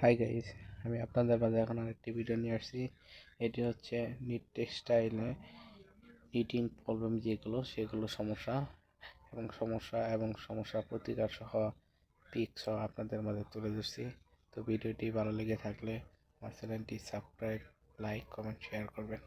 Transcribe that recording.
Hi guys, আমি আপনাদের মাঝে এখন আরেকটি ভিডিও নিয়ে আসছি। এটি হচ্ছে নিট টেক্সটাইলে নিটিং প্রবলেম সেগুলো সমস্যা প্রতিকার সহ পিক সহ আপনাদের মাঝে তুলে ধরছি। তো ভিডিওটি ভালো লেগে থাকলে আমার চ্যানেলটি সাবস্ক্রাইব, লাইক, কমেন্ট, শেয়ার করবেন।